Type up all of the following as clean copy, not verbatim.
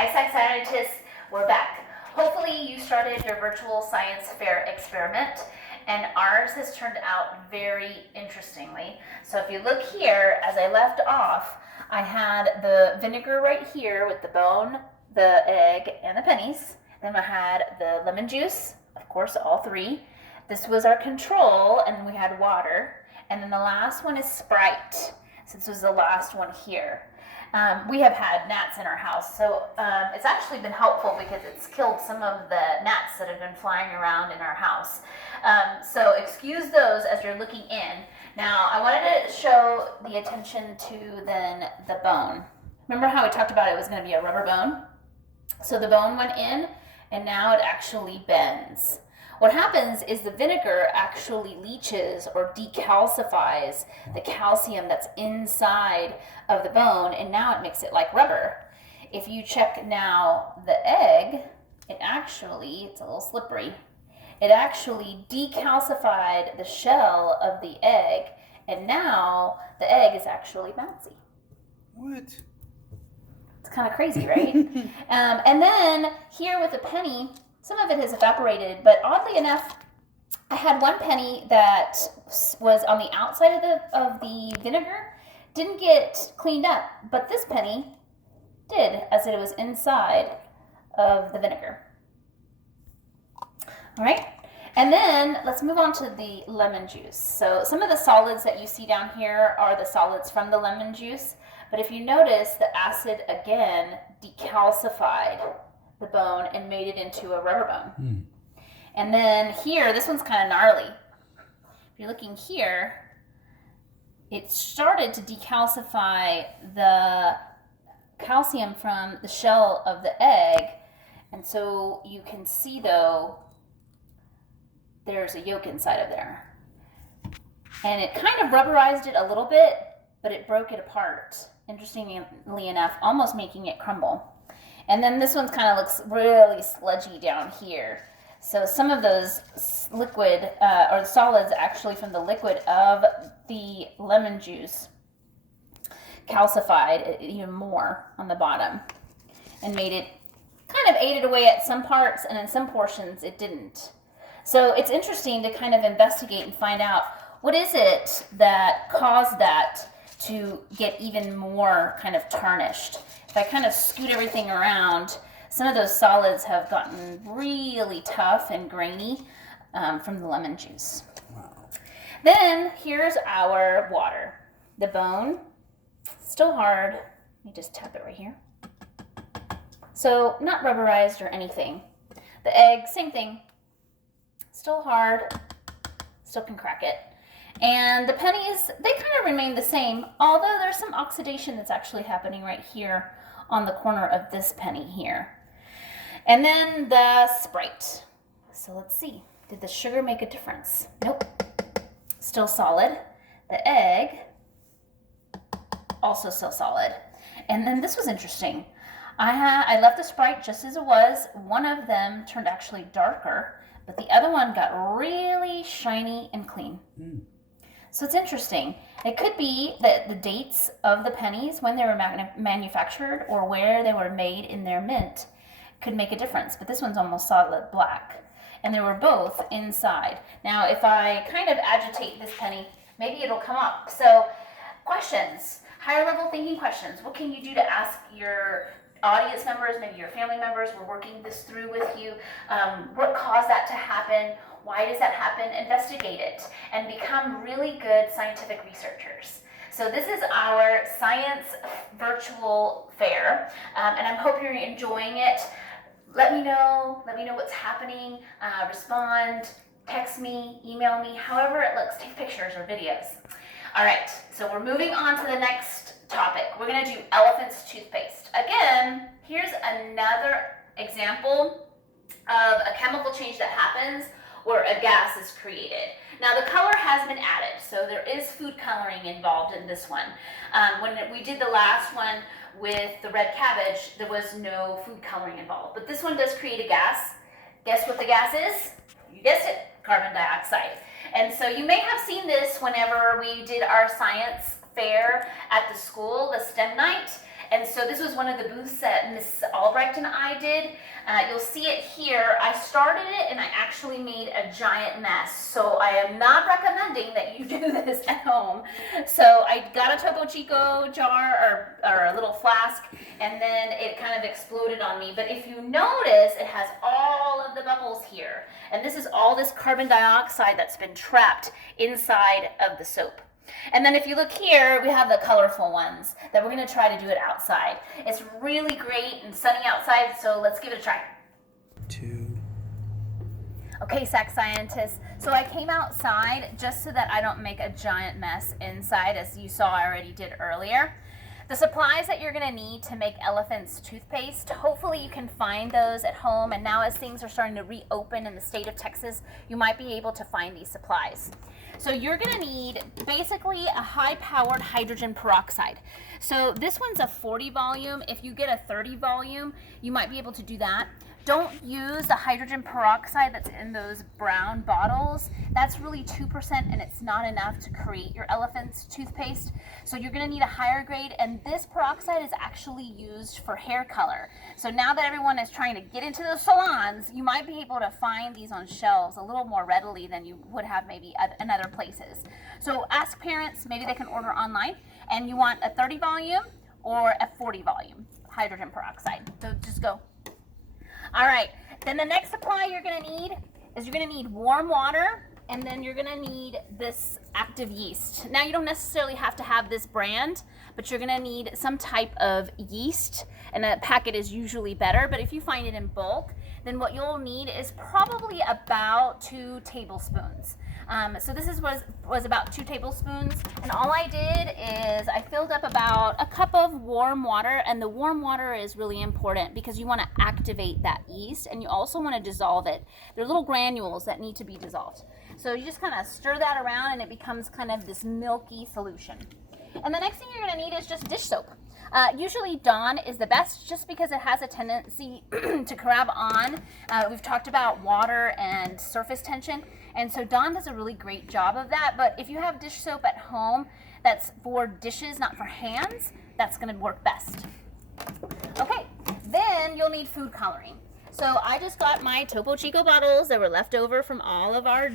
Hi, scientists, we're back. Hopefully you started your virtual science fair experiment, and ours has turned out very interestingly. So if you look here, as I left off, I had the vinegar right here with the bone, the egg, and the pennies. Then I had the lemon juice, of course, all three. This was our control, and we had water. And then the last one is Sprite. So this was the last one here. We have had gnats in our house, so it's actually been helpful because it's killed some of the gnats that have been flying around in our house. So excuse those as you're looking in. Now, I wanted to show the attention to then the bone. Remember how we talked about it was going to be a rubber bone? So the bone went in, and now it actually bends. What happens is the vinegar actually leaches or decalcifies the calcium that's inside of the bone, and now it makes it like rubber. If you check now the egg, it's a little slippery. It actually decalcified the shell of the egg, and now the egg is actually bouncy. What? It's kind of crazy, right? And then here with the penny, some of it has evaporated, but oddly enough, I had one penny that was on the outside of the vinegar, didn't get cleaned up, but this penny did, as it was inside of the vinegar. All right, and then let's move on to the lemon juice. So some of the solids that you see down here are the solids from the lemon juice, but if you notice, the acid again decalcified the bone and made it into a rubber bone. And then here, this one's kind of gnarly. If you're looking here, it started to decalcify the calcium from the shell of the egg. And so you can see, though, there's a yolk inside of there. And it kind of rubberized it a little bit, but it broke it apart, interestingly enough, almost making it crumble. And then this one kind of looks really sludgy down here. So some of those liquid or the solids actually from the liquid of the lemon juice calcified it even more on the bottom and made it kind of ate it away at some parts, and in some portions it didn't. So it's interesting to kind of investigate and find out what is it that caused that to get even more kind of tarnished. If I kind of scoot everything around, some of those solids have gotten really tough and grainy from the lemon juice. Wow. Then here's our water. The bone, still hard. Let me just tap it right here. So not rubberized or anything. The egg, same thing. Still hard, still can crack it. And the pennies, they kind of remain the same, although there's some oxidation that's actually happening right here on the corner of this penny here. And then the Sprite. So let's see, did the sugar make a difference? Nope, still solid. The egg, also still solid. And then this was interesting. I left the Sprite just as it was. One of them turned actually darker, but the other one got really shiny and clean. So it's interesting. It could be that the dates of the pennies, when they were manufactured or where they were made in their mint, could make a difference. But this one's almost solid black. And they were both inside. Now, if I kind of agitate this penny, maybe it'll come up. So, questions, higher level thinking questions. What can you do to ask your audience members, maybe your family members? We're working this through with you. What caused that to happen? Why does that happen? Investigate it and become really good scientific researchers. So this is our science virtual fair, and I hope you're enjoying it. Let me know what's happening. Respond, text me, email me, however it looks. Take pictures or videos. All right, so we're moving on to the next topic. We're going to do elephant's toothpaste. Again, here's another example of a chemical change that happens where a gas is created. Now the color has been added, so there is food coloring involved in this one. When we did the last one with the red cabbage, there was no food coloring involved, but this one does create a gas. Guess what the gas is? You guessed it, carbon dioxide. And so you may have seen this whenever we did our science fair at the school, the STEM night, And so this was one of the booths that Miss Albrecht and I did. You'll see it here. I started it and I actually made a giant mess. So I am not recommending that you do this at home. So I got a Topo Chico jar or a little flask, and then it kind of exploded on me. But if you notice, it has all of the bubbles here. And this is all this carbon dioxide that's been trapped inside of the soap. And then if you look here, we have the colorful ones that we're going to try to do it outside. It's really great and sunny outside, so let's give it a try. 2. Okay, SAC scientists, so I came outside just so that I don't make a giant mess inside, as you saw I already did earlier. The supplies that you're going to need to make Elephant's toothpaste, hopefully you can find those at home, and now as things are starting to reopen in the state of Texas, you might be able to find these supplies. So you're going to need basically a high-powered hydrogen peroxide. So this one's a 40 volume. If you get a 30 volume, you might be able to do that. Don't use the hydrogen peroxide that's in those brown bottles. That's really 2% and it's not enough to create your Elephant's toothpaste. So you're going to need a higher grade, and this peroxide is actually used for hair color. So now that everyone is trying to get into the salons, you might be able to find these on shelves a little more readily than you would have maybe in other places. So ask parents, maybe they can order online, and you want a 30 volume or a 40 volume hydrogen peroxide. So just go. All right, then the next supply you're going to need is you're going to need warm water, and then you're going to need this active yeast. Now you don't necessarily have to have this brand, but you're going to need some type of yeast, and a packet is usually better, but if you find it in bulk, then what you'll need is probably about 2 tablespoons. So this was about 2 tablespoons, and all I did is I filled up about a cup of warm water, and the warm water is really important because you want to activate that yeast, and you also want to dissolve it. There are little granules that need to be dissolved. So you just kind of stir that around, and it becomes kind of this milky solution. And the next thing you're going to need is just dish soap. Usually Dawn is the best just because it has a tendency to grab on. We've talked about water and surface tension, and so Dawn does a really great job of that. But if you have dish soap at home that's for dishes, not for hands, that's going to work best. Okay, then you'll need food coloring. So I just got my Topo Chico bottles that were left over from all of our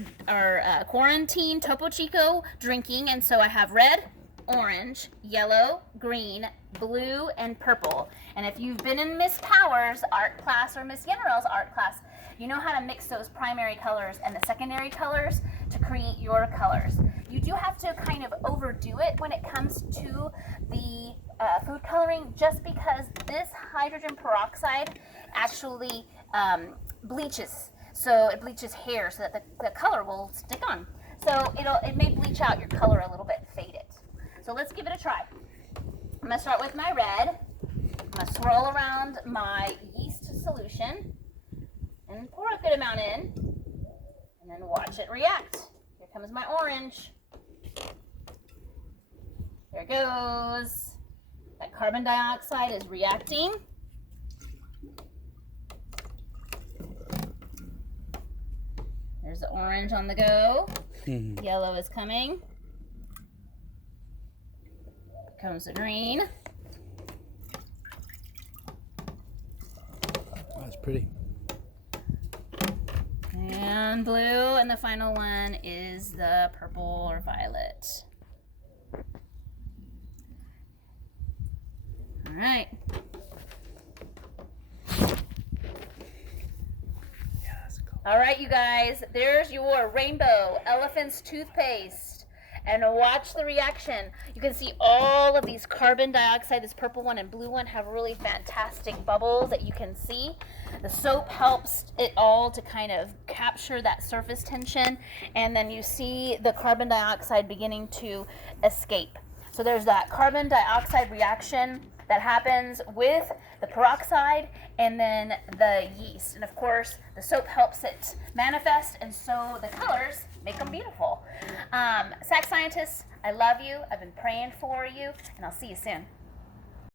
quarantine Topo Chico drinking, and so I have red, orange, yellow, green, blue, and purple. And if you've been in Miss Powers art class or Miss Yennerell's art class, you know how to mix those primary colors and the secondary colors to create your colors. You do have to kind of overdo it when it comes to the food coloring, just because this hydrogen peroxide actually bleaches. So it bleaches hair so that the color will stick on. So it may bleach out your color a little bit, fade it. So let's give it a try. I'm going to start with my red. I'm going to swirl around my yeast solution and pour a good amount in, and then watch it react. Here comes my orange. There it goes. That carbon dioxide is reacting. There's the orange on the go. Yellow is coming. Comes the green. Oh, that's pretty. And blue, and the final one is the purple or violet. All right. Yeah, that's cool. All right, you guys, there's your Rainbow Elephant's toothpaste. And watch the reaction. You can see all of these carbon dioxide, this purple one and blue one, have really fantastic bubbles that you can see. The soap helps it all to kind of capture that surface tension, and then you see the carbon dioxide beginning to escape. So there's that carbon dioxide reaction that happens with the peroxide and then the yeast. And of course, the soap helps it manifest, and so the colors make them beautiful. SAC scientists, I love you. I've been praying for you, and I'll see you soon.